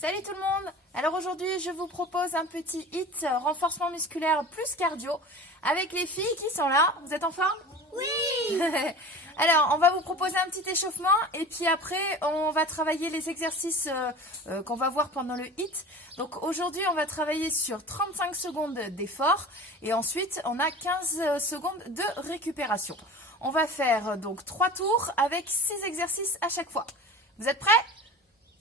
Salut tout le monde. Alors aujourd'hui je vous propose un petit hit renforcement musculaire plus cardio avec les filles qui sont là. Vous êtes en forme? Oui. Alors on va vous proposer un petit échauffement et puis après on va travailler les exercices qu'on va voir pendant le hit. Donc aujourd'hui on va travailler sur 35 secondes d'effort et ensuite on a 15 secondes de récupération. On va faire donc 3 tours avec 6 exercices à chaque fois. Vous êtes prêts?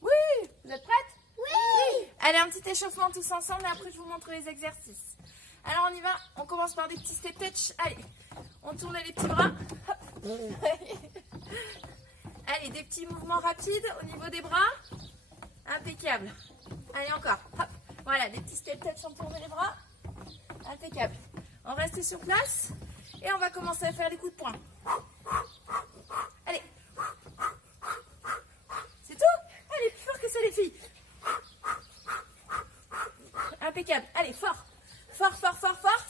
Oui. Vous êtes prêtes? Oui. Allez, un petit échauffement tous ensemble et après je vous montre les exercices. Alors on y va, on commence par des petits step touch. Allez, on tourne les petits bras. Hop. Allez, des petits mouvements rapides au niveau des bras. Impeccable. Allez, encore. Hop. Voilà, des petits step touch, on tourne les bras. Impeccable. On reste sur place et on va commencer à faire les coups de poing. Allez. C'est tout? Allez, plus fort que ça les filles. Impeccable. Allez, fort. Fort, fort, fort, fort.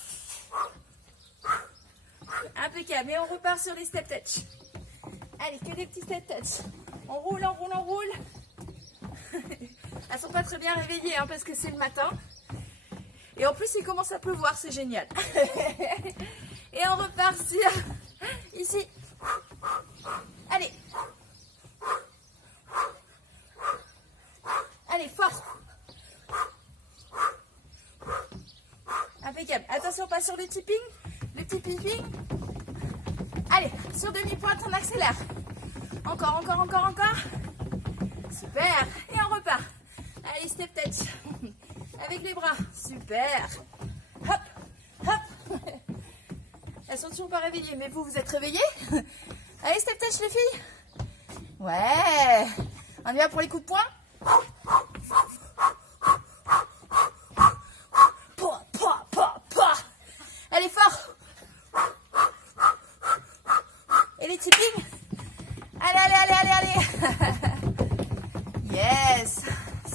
Impeccable. Et on repart sur les step touch. Allez, que des petits step touch. On roule, on roule, on roule. Elles sont pas très bien réveillées hein, parce que c'est le matin. Et en plus, il commence à pleuvoir, c'est génial. Et on repart sur ici. Allez. Allez, fort. Impeccable. Attention, pas sur le tipping. Le petit ping. Allez, sur demi-pointe, on accélère. Encore, encore, encore, encore. Super. Et on repart. Allez, step touch. Avec les bras. Super. Hop, hop. Elles sont toujours pas réveillées, mais vous, vous êtes réveillées? Allez, step touch, les filles. Ouais. On y va pour les coups de poing. Allez, fort. Et les tipping. Allez, allez, allez, allez, allez. Yes.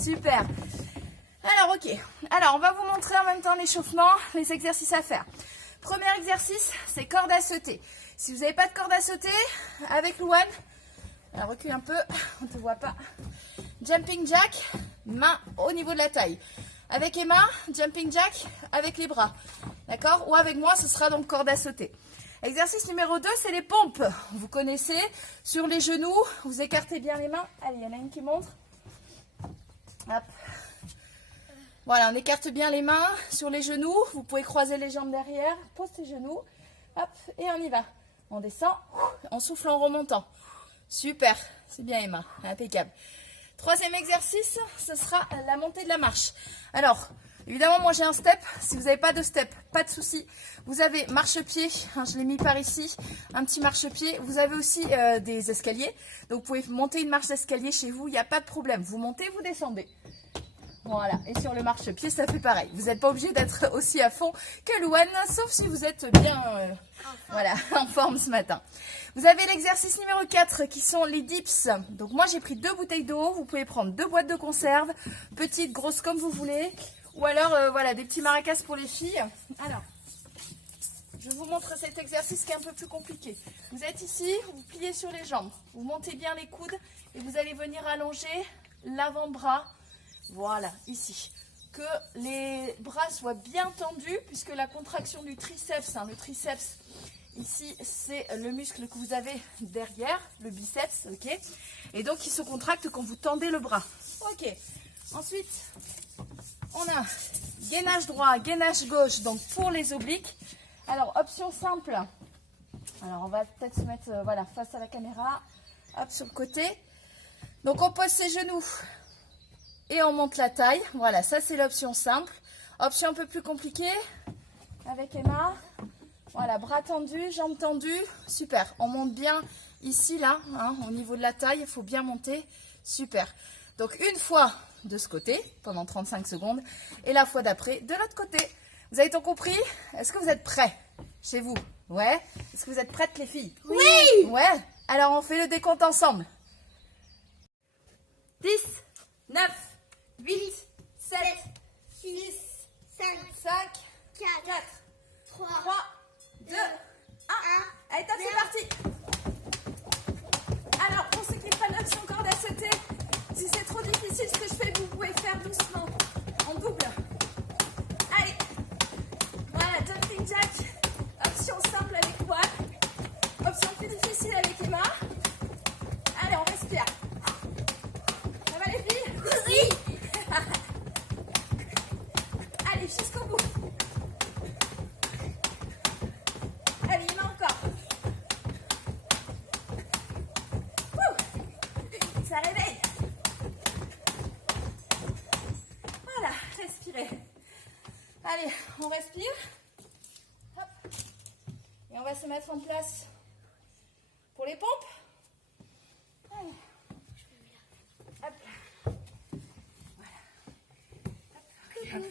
Super. Alors, ok. Alors, on va vous montrer en même temps l'échauffement, les exercices à faire. Premier exercice, c'est corde à sauter. Si vous n'avez pas de corde à sauter, avec Louane, alors recule un peu, on ne te voit pas. Jumping jack, main au niveau de la taille. Avec Emma, jumping jack avec les bras. D'accord? Ou avec moi, ce sera donc corde à sauter. Exercice numéro 2, c'est les pompes. Vous connaissez, sur les genoux, vous écartez bien les mains. Allez, il y en a une qui montre. Hop. Voilà, on écarte bien les mains sur les genoux. Vous pouvez croiser les jambes derrière. Pose tes genoux. Hop, et on y va. On descend, on souffle en remontant. Super, c'est bien Emma, impeccable. Troisième exercice, ce sera la montée de la marche. Alors, évidemment, moi j'ai un step. Si vous n'avez pas de step, pas de souci. Vous avez marchepied, hein, je l'ai mis par ici, un petit marchepied. Vous avez aussi des escaliers. Donc, vous pouvez monter une marche d'escalier chez vous, il n'y a pas de problème. Vous montez, vous descendez. Voilà, et sur le marchepied, ça fait pareil. Vous n'êtes pas obligé d'être aussi à fond que Louane, sauf si vous êtes bien voilà, en forme ce matin. Vous avez l'exercice numéro 4 qui sont les dips. Donc moi, j'ai pris 2 bouteilles d'eau. Vous pouvez prendre 2 boîtes de conserve, petites, grosses comme vous voulez. Ou alors, voilà, des petits maracas pour les filles. Alors, je vous montre cet exercice qui est un peu plus compliqué. Vous êtes ici, vous pliez sur les jambes. Vous montez bien les coudes et vous allez venir allonger l'avant-bras. Voilà, ici. Que les bras soient bien tendus, puisque la contraction du triceps, hein, le triceps, ici, c'est le muscle que vous avez derrière, le biceps, ok? Et donc, il se contracte quand vous tendez le bras. Ok. Ensuite, on a gainage droit, gainage gauche, donc pour les obliques. Alors, option simple. Alors, on va peut-être se mettre voilà, face à la caméra. Hop, sur le côté. Donc, on pose ses genoux. Et on monte la taille. Voilà, ça c'est l'option simple. Option un peu plus compliquée. Avec Emma. Voilà, bras tendus, jambes tendues. Super. On monte bien ici, là, hein, au niveau de la taille. Il faut bien monter. Super. Donc une fois de ce côté, pendant 35 secondes. Et la fois d'après, de l'autre côté. Vous avez tout compris? Est-ce que vous êtes prêts chez vous? Ouais. Est-ce que vous êtes prêtes les filles? Oui. Ouais. Alors on fait le décompte ensemble. 10, 9, 8, 7, 6, 5, 5, 4, 4, 3, 3, 2, 1. Allez, top, c'est parti. Alors, pour ceux qui prennent l'option corde à sauter, si c'est trop difficile ce que je fais, vous pouvez faire Oui. Allez, jusqu'au bout. Allez, il y en a encore. Ouh. Ça réveille. Voilà, respirez. Allez, on respire. Hop. Et on va se mettre en place pour les pompes. Allez. Hop. Voilà. Hop. Hop.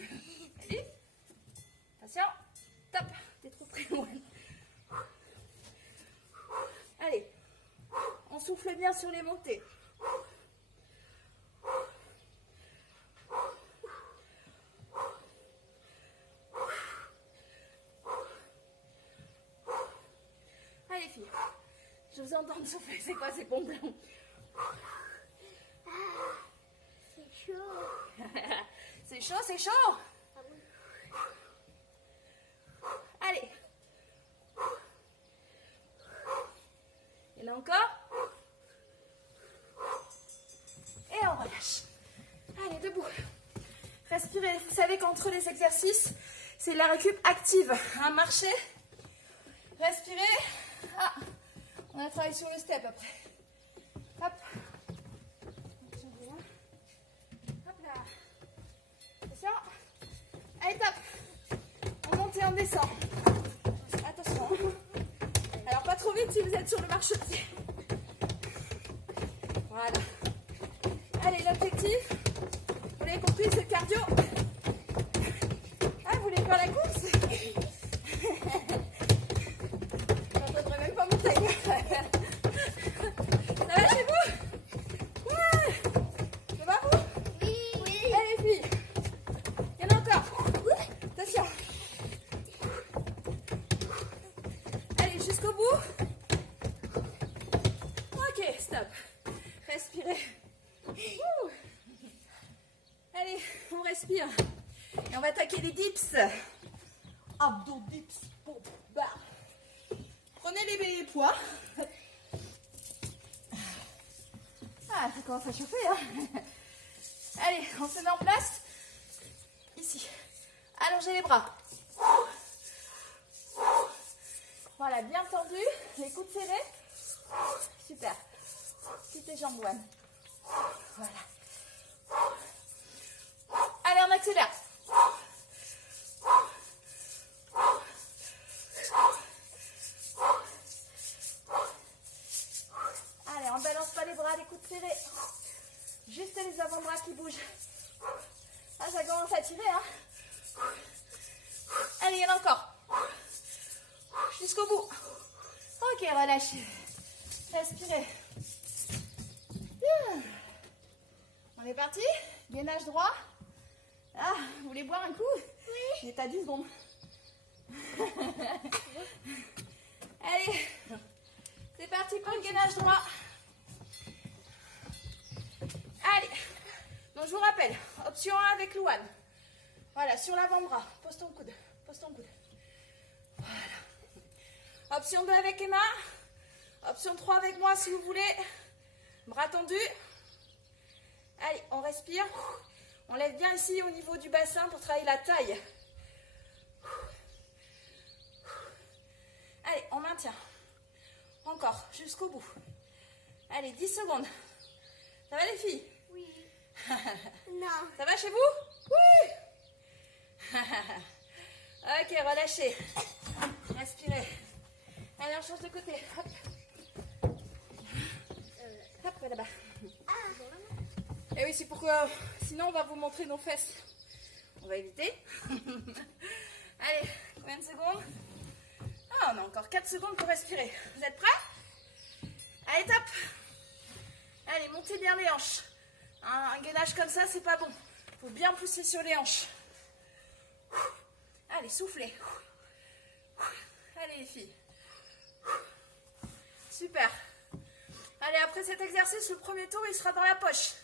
Allez. Attention. Top. T'es trop près, loin. Allez. On souffle bien sur les montées. Allez, filles. Je vous entends souffler. C'est quoi ces pompes là? C'est chaud. C'est chaud, c'est chaud. Ah oui. Allez. Il y en a encore. Et on relâche. Allez, debout. Respirez. Vous savez qu'entre les exercices, c'est la récup active. Hein, marchez. Respirez. Ah, on a travaillé sur le step après. Hop. Hop là. Attention. Allez, top. On monte et on descend. Attention. Alors, pas trop vite si vous êtes sur le marchepied. Voilà. Allez, l'objectif, vous l'avez compris, c'est le cardio. Ah, vous voulez faire la course? J'entendrai même pas mon time. Ça va chez vous? Ouais. Ça va vous? Oui. Oui. Allez, filles. Il y en a encore. Attention. Allez, jusqu'au bout. Ok, stop. Respirez. Ouh. Allez, on respire. Et on va attaquer les dips. Abdos, dips, pompe, barre. Prenez les poids. Ah, ça commence à chauffer. Hein. Allez, on se met en place. Ici. Allongez les bras. Voilà, bien tendu. Les coudes serrés. Super. Quitte les jambes, One. Voilà. Allez, on accélère. Allez, on balance pas les bras, les coudes serrés. Juste les avant-bras qui bougent. Ah, ça commence à tirer, hein. Allez, il y en a encore. Jusqu'au bout. Ok, relâchez. Respirez. Bien. On est parti. Gainage droit. Ah, vous voulez boire un coup? Oui. Il est à 10 secondes. Allez. C'est parti pour le gainage droit. Allez. Donc, je vous rappelle. Option 1 avec Louane. Voilà, sur l'avant-bras. Pose ton coude. Pose ton coude. Voilà. Option 2 avec Emma. Option 3 avec moi si vous voulez. Bras tendus. Allez, on respire. On lève bien ici au niveau du bassin pour travailler la taille. Allez, on maintient. Encore, jusqu'au bout. Allez, 10 secondes. Ça va les filles? Oui. Non. Ça va chez vous? Oui. Ok, relâchez. Respirez. Allez, on change de côté. Hop. Hop, là-bas. Et oui, c'est pour que... Sinon, on va vous montrer nos fesses. On va éviter. Allez, combien de secondes? Ah, on a encore 4 secondes pour respirer. Vous êtes prêts? Allez, top. Allez, montez bien les hanches. Un gainage comme ça, c'est pas bon. Il faut bien pousser sur les hanches. Allez, soufflez. Allez, les filles. Super. Allez, après cet exercice, le premier tour, il sera dans la poche.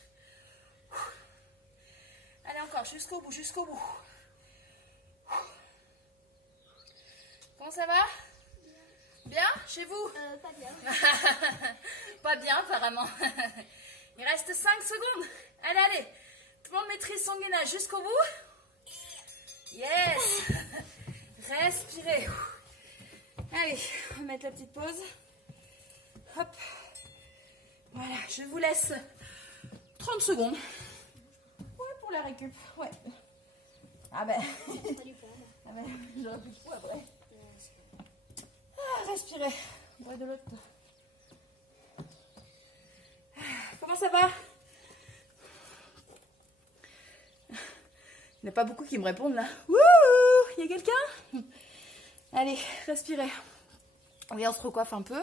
Allez, encore, jusqu'au bout, jusqu'au bout. Comment ça va? Bien, chez vous? Pas bien. Pas bien, apparemment. Il reste 5 secondes. Allez, allez. Tout le monde maîtrise son gainage jusqu'au bout. Yes. Respirez. Allez, on va mettre la petite pause. Hop. Voilà, je vous laisse 30 secondes. Ouais, pour la récup. Ouais. Ah ben. Ah ben, j'aurai plus de poids après. Ah, respirez. Ouais, de l'autre. Comment ça va? Il n'y en a pas beaucoup qui me répondent là. Wouh! Il y a quelqu'un? Allez, respirez. Oui, on se recoiffe un peu.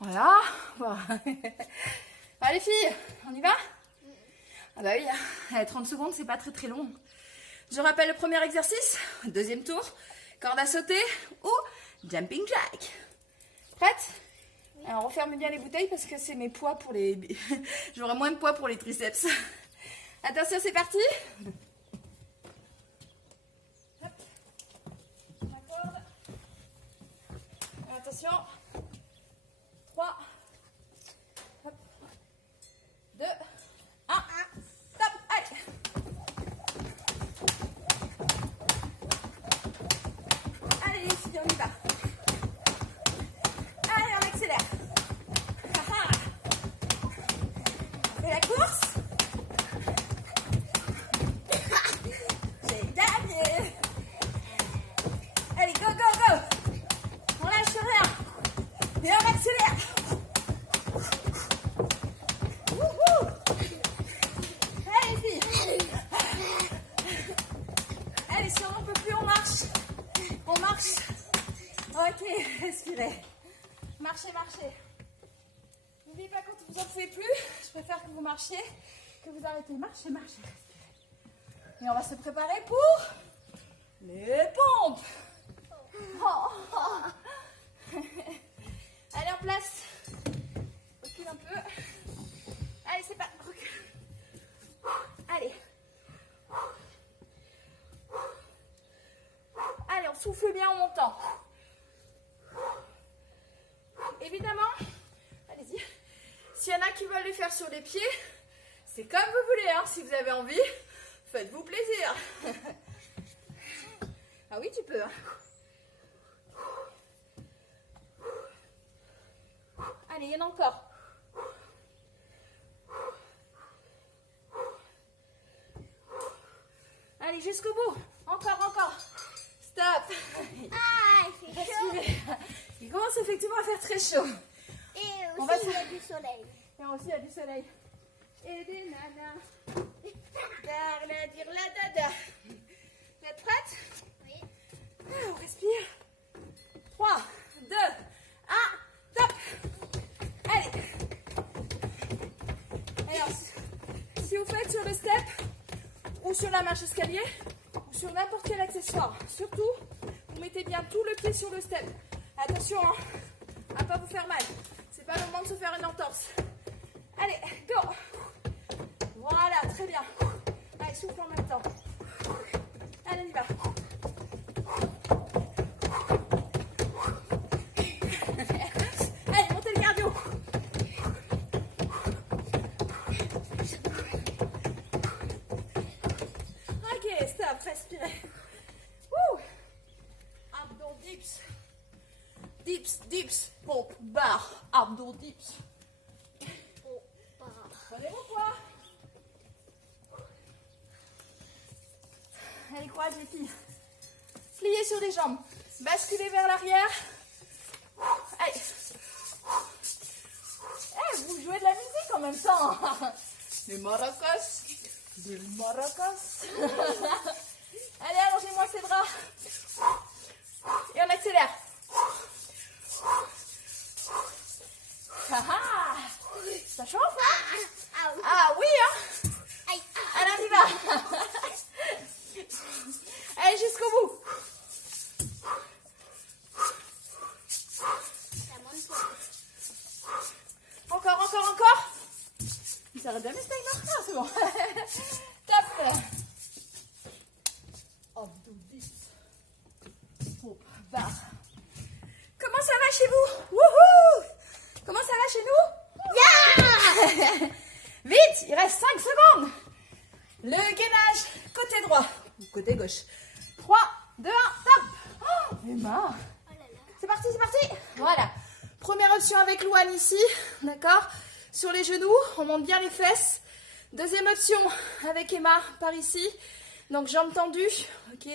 Voilà. Voilà. Allez filles, on y va? Ah bah oui, hein. 30 secondes, c'est pas très très long. Je rappelle le premier exercice. Deuxième tour. Corde à sauter ou jumping jack. Prête? Alors, on referme bien les bouteilles parce que c'est mes poids pour les... J'aurai moins de poids pour les triceps. Attention, c'est parti. Hop. La corde. Attention. 3. Hop. 2. 1. Stop. Allez. Allez, les filles, on y va. Allez, on accélère. On fait la course. J'ai gagné. Allez, go, go, go. On lâche rien. Et on accélère. Wouhou. Allez, filles. Allez, si on n'en peut plus, on marche. On marche. Ok, respirez. Marchez, marchez. N'oubliez pas quand vous en pouvez plus, je préfère que vous marchiez, que vous arrêtez. Marchez, marchez. Et on va se préparer pour les pompes. Oh, oh. Allez, en place. Recule un peu. Allez, c'est pas. Recule. Allez. Allez, on souffle bien en montant. Évidemment, allez-y. S'il y en a qui veulent les faire sur les pieds, c'est comme vous voulez, hein. Si vous avez envie, faites-vous plaisir. Ah oui, tu peux. Hein. Allez, il y en a encore. Allez, jusqu'au bout. Encore, encore. Stop. Ah, il fait chaud. Respirez. Il commence effectivement à faire très chaud. Et On va aussi, il y a du soleil. Et aussi, il y a du soleil. Et des nanas. Darla, dirla, dada. Vous êtes prête? Oui. On respire. 3, 2, 1, top. Allez. Alors, si vous faites sur le step, ou sur la marche escalier, ou sur n'importe quel accessoire, surtout, vous mettez bien tout le pied sur le step. Attention, hein, à ne pas vous faire mal. C'est pas le moment de se faire une entorse. Allez, go. Voilà, très bien. Allez, souffle en même temps. Allez, on y va. Allez, montez le cardio. Ok, stop, respirez. Wouh. Abdos dips. Dips, dips, pompe, barre, abdos dips. Prenez vos poids. Allez, courage les filles. Pliez sur les jambes. Basculez vers l'arrière. Allez. Eh, vous jouez de la musique en même temps. Les maracas. Des maracas. Allez, allongez-moi ces bras. Et on accélère. Ah ah. Ça chauffe, hein? Ah oui, hein? Allez, on y va. Allez, jusqu'au bout. Encore, encore, encore. Il s'arrête jamais, c'est une c'est bon. Top. Abdos 10. Pompe, barre. Comment ça va chez vous? Wouhou! Comment ça va chez nous? Yeah! Vite, il reste 5 secondes. Le gainage, côté droit, côté gauche. 3, 2, 1, top. Oh, Emma. C'est parti, c'est parti. Voilà. Première option avec Louane ici, d'accord? Sur les genoux, on monte bien les fesses. Deuxième option avec Emma par ici. Donc jambes tendues, ok,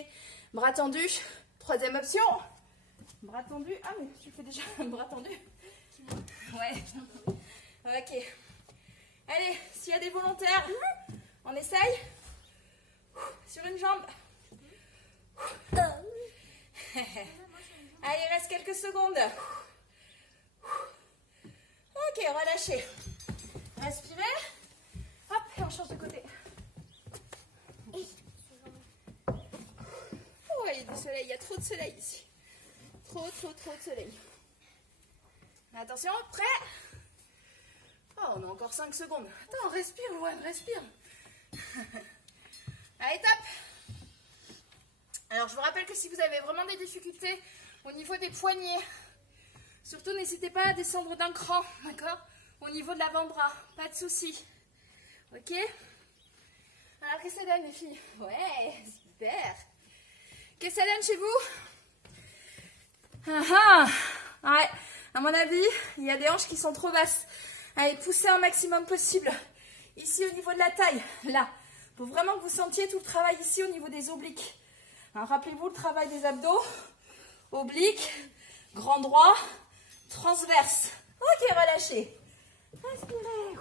bras tendus. Troisième option, bras tendus. Ah mais tu fais déjà un bras tendu. Ouais. Ok. Allez, s'il y a des volontaires, on essaye. Sur une jambe. Allez, il reste quelques secondes. Ok, relâchez. Respirez. Hop, et on change de côté. Oh, il y a du soleil, il y a trop de soleil ici. Trop de soleil. Attention, prêt? Oh, on a encore 5 secondes. Attends, respire, Louane, respire. Allez, top. Alors, je vous rappelle que si vous avez vraiment des difficultés au niveau des poignets, surtout n'hésitez pas à descendre d'un cran, d'accord? Au niveau de l'avant-bras, pas de souci. Ok? Alors, qu'est-ce que ça donne, les filles? Ouais, super. Qu'est-ce que ça donne chez vous? Ouais, à mon avis, il y a des hanches qui sont trop basses. Allez, poussez un maximum possible. Ici, au niveau de la taille, là. Il faut vraiment que vous sentiez tout le travail ici au niveau des obliques. Alors, rappelez-vous le travail des abdos. Obliques, grand droit, transverse. Ok, relâchez. Respirez.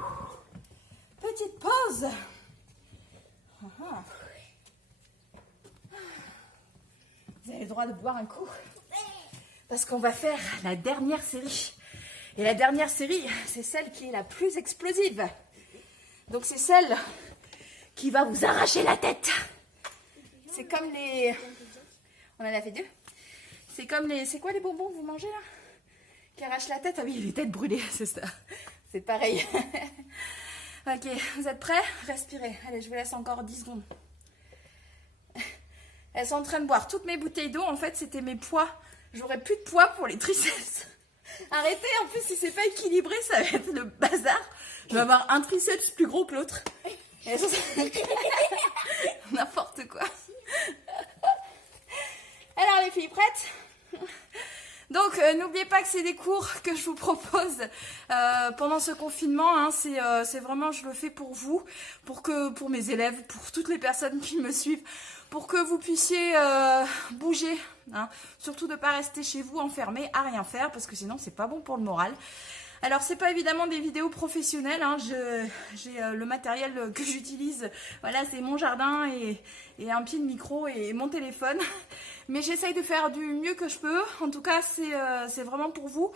Petite pause. Vous avez le droit de boire un coup. Parce qu'on va faire la dernière série. Et la dernière série, c'est celle qui est la plus explosive. Donc c'est celle qui va vous arracher la tête. C'est comme les... On en a fait 2. C'est comme les... C'est quoi les bonbons que vous mangez là? Qui arrachent la tête? Ah oui, les têtes brûlées, c'est ça. C'est pareil. Ok, vous êtes prêts? Respirez. Allez, je vous laisse encore 10 secondes. Elles sont en train de boire toutes mes bouteilles d'eau. En fait, c'était mes poids. J'aurai plus de poids pour les triceps. Arrêtez, en plus, si c'est pas équilibré, ça va être le bazar. Je vais avoir un triceps plus gros que l'autre. N'importe quoi. Alors, les filles, prêtes? Donc, n'oubliez pas que c'est des cours que je vous propose pendant ce confinement. Hein, c'est vraiment, je le fais pour vous, pour mes élèves, pour toutes les personnes qui me suivent, pour que vous puissiez bouger. Hein, surtout de ne pas rester chez vous enfermés à rien faire, parce que sinon, c'est pas bon pour le moral. Alors, c'est pas évidemment des vidéos professionnelles. Hein, j'ai le matériel que j'utilise. Voilà, c'est mon jardin et un pied de micro et mon téléphone. Mais j'essaye de faire du mieux que je peux. En tout cas, c'est vraiment pour vous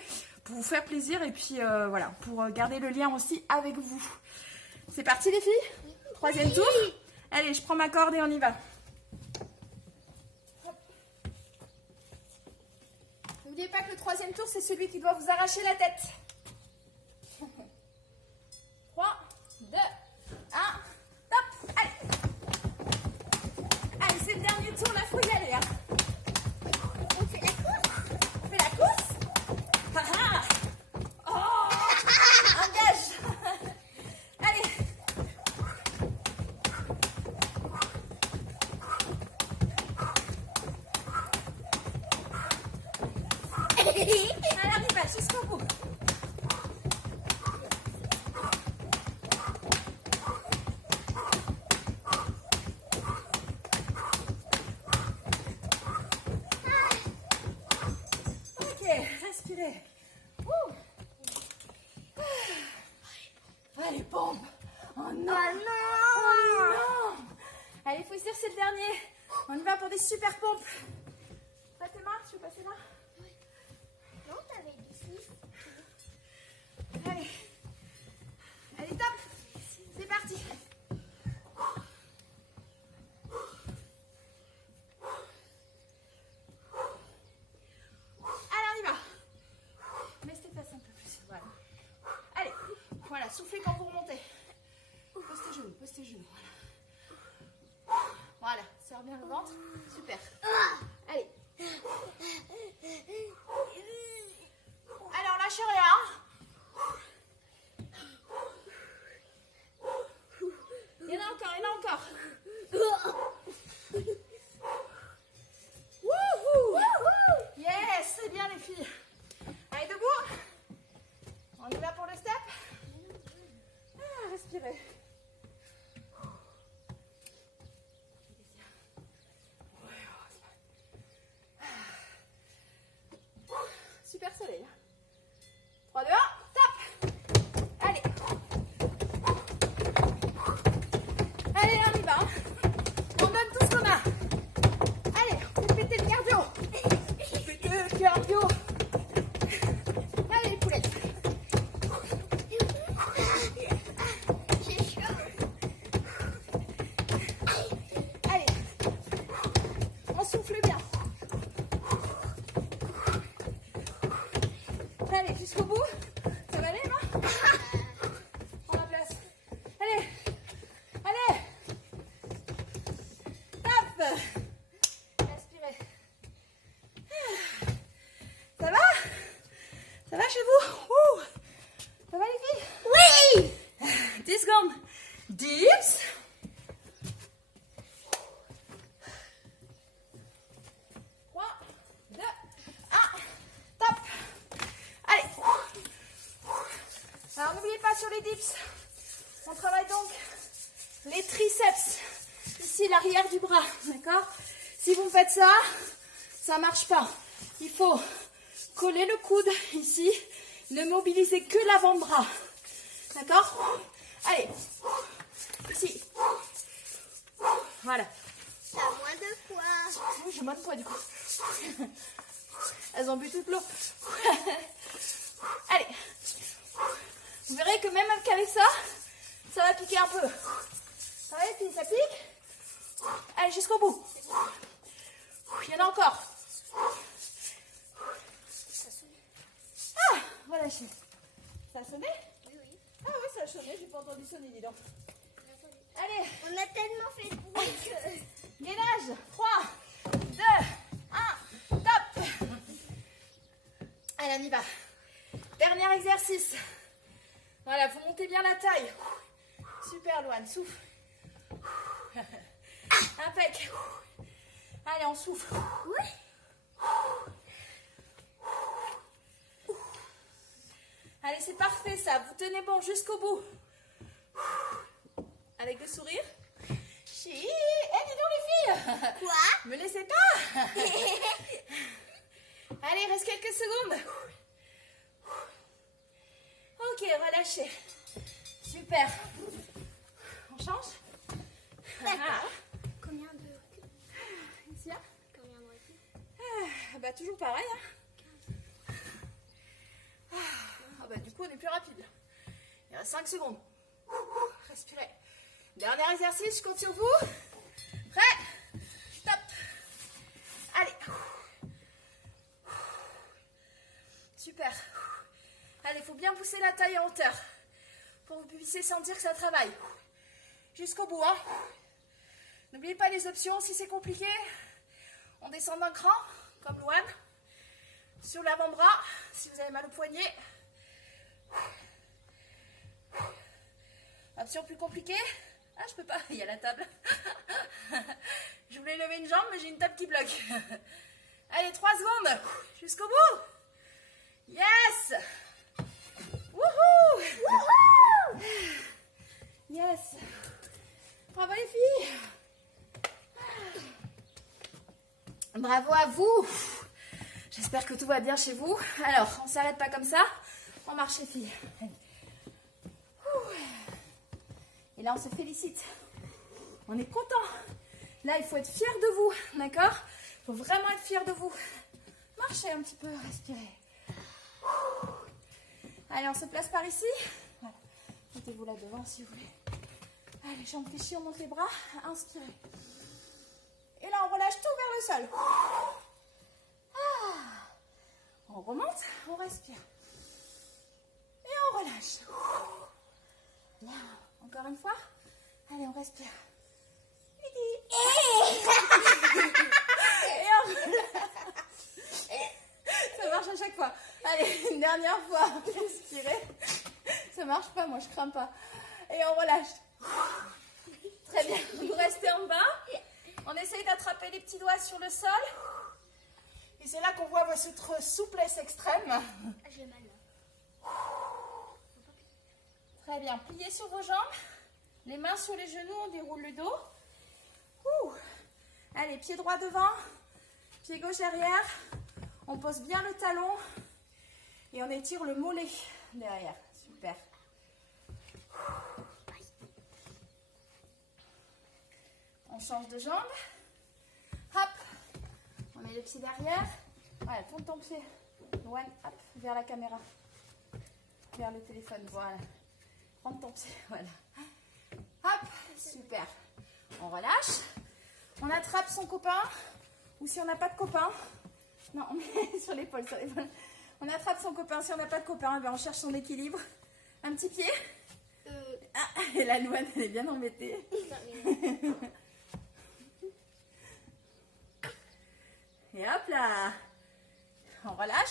faire plaisir et puis voilà, pour garder le lien aussi avec vous. C'est parti les filles? Troisième tour. Allez, je prends ma corde et on y va. N'oubliez pas que le troisième tour, c'est celui qui doit vous arracher la tête. 3, 2, 1, top, allez. Allez, c'est le dernier tour, là, faut y aller. Hein. On fait la course. On fait la course. Ah, ah. Oh, engage. Allez. Allez, on y va jusqu'au bout. Respirez. Ah, les pompes. Oh non. Oh non. Allez, faut se dire c'est le dernier. On y va pour des super pompes. Prête tes mains, je vais passer là. Oui. Non, t'avais dit 6. Allez. Allez, top. C'est parti. Soufflez quand vous remontez. Pose tes genoux. Voilà, serre bien le ventre. Super. Allez. Alors, lâchez rien. Il y en a encore, Respirez. Ça va? Ça va chez vous? Ouh. Ça va les filles? Oui! 10 secondes. Dips. 3, 2, 1. Top. Allez. Alors n'oubliez pas sur les dips, on travaille donc les triceps. Ici l'arrière du bras, d'accord? Si vous faites ça, ça marche pas. Il faut coller le coude ici, ne mobiliser que l'avant-bras. D'accord? Allez, ici. Voilà. T'as moins de poids. Oui, j'ai moins de poids du coup. Elles ont bu toute l'eau. Allez. Vous verrez que même qu'avec ça, ça va piquer un peu. Ça va les filles, ça pique? Allez, jusqu'au bout. Il y en a encore. Ah, voilà, chérie. Ça a sonné? Oui, oui. Ah oui, ça a sonné, j'ai pas entendu sonner, dis donc. Allez, On a tellement fait de bruit que... gainage. 3, 2, 1, top. Allez, on y va. Dernier exercice. Voilà, vous montez bien la taille. Super, Loane, souffle. Impec. Allez, on souffle. Allez, c'est parfait ça. Vous tenez bon jusqu'au bout. Avec le sourire. Chi. Eh, dis donc les filles. Quoi? Me laissez pas. Allez, il reste quelques secondes. Ok, relâchez. Super. On change? D'accord. Combien de... Ici, hein? Combien de recul? Bah toujours pareil. Hein. Ah, bah du coup on est plus rapide. Il reste 5 secondes. Respirez. Dernier exercice, je compte sur vous. Prêt? Stop. Allez. Super. Allez, il faut bien pousser la taille en hauteur pour que vous puissiez sentir que ça travaille. Jusqu'au bout, hein. N'oubliez pas les options, si c'est compliqué, on descend d'un cran, comme Loane, sur l'avant-bras, si vous avez mal au poignet. Option plus compliquée, ah je peux pas, il y a la table. Je voulais lever une jambe, mais j'ai une table qui bloque. Allez, 3 secondes, jusqu'au bout. Yes. Wouhou. Wouhou. Yes. Bravo les filles. Bravo à vous. J'espère que tout va bien chez vous. Alors, on ne s'arrête pas comme ça. On marche les filles. Et là, on se félicite. On est content. Là, il faut être fier de vous. D'accord? Il faut vraiment être fier de vous. Marchez un petit peu, respirez. Allez, on se place par ici. Voilà. Mettez-vous là devant si vous voulez. Allez, jambes fléchies, on monte les bras. Inspirez. Et là, on relâche tout vers le sol. Ah. On remonte, on respire. Et on relâche. Bien. Encore une fois. Allez, on respire. Et on relâche. Ça marche à chaque fois. Allez, une dernière fois. Respirez. Ça marche pas, moi je crains pas. Et on relâche. Très bien. Vous restez en bas. On essaye d'attraper les petits doigts sur le sol. Et c'est là qu'on voit votre souplesse extrême. J'ai mal. Très bien. Pliez sur vos jambes. Les mains sur les genoux, on déroule le dos. Ouh. Allez, pied droit devant. Pied gauche derrière. On pose bien le talon. Et on étire le mollet derrière. Super. On change de jambe. Hop. On met le pied derrière. Voilà, tourne ton pied. One, hop, vers la caméra. Vers le téléphone, voilà. Prends ton pied, voilà. Hop, super. On relâche. On attrape son copain. Ou si on n'a pas de copain. Non, on met sur l'épaule, sur l'épaule. On attrape son copain. Si on n'a pas de copain, eh bien, on cherche son équilibre. Un petit pied. Ah, et la Loane, elle est bien embêtée.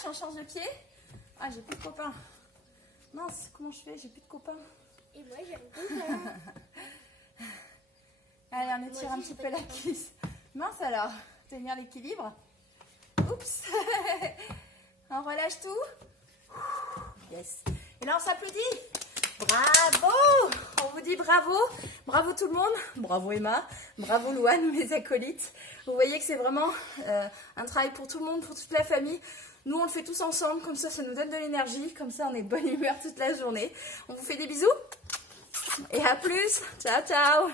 on change de pied. Ah, j'ai plus de copains. Mince, comment je fais? J'ai plus de copains. Et moi, j'aime beaucoup. Allez, on étire un petit peu la cuisse. Mince alors, tenir l'équilibre. Oups. On relâche tout. Yes. Et là, on s'applaudit. Bravo! On vous dit bravo. Bravo tout le monde. Bravo Emma. Bravo Louane, mes acolytes. Vous voyez que c'est vraiment un travail pour tout le monde, pour toute la famille. Nous, on le fait tous ensemble. Comme ça nous donne de l'énergie. Comme ça, on est de bonne humeur toute la journée. On vous fait des bisous. Et à plus. Ciao, ciao.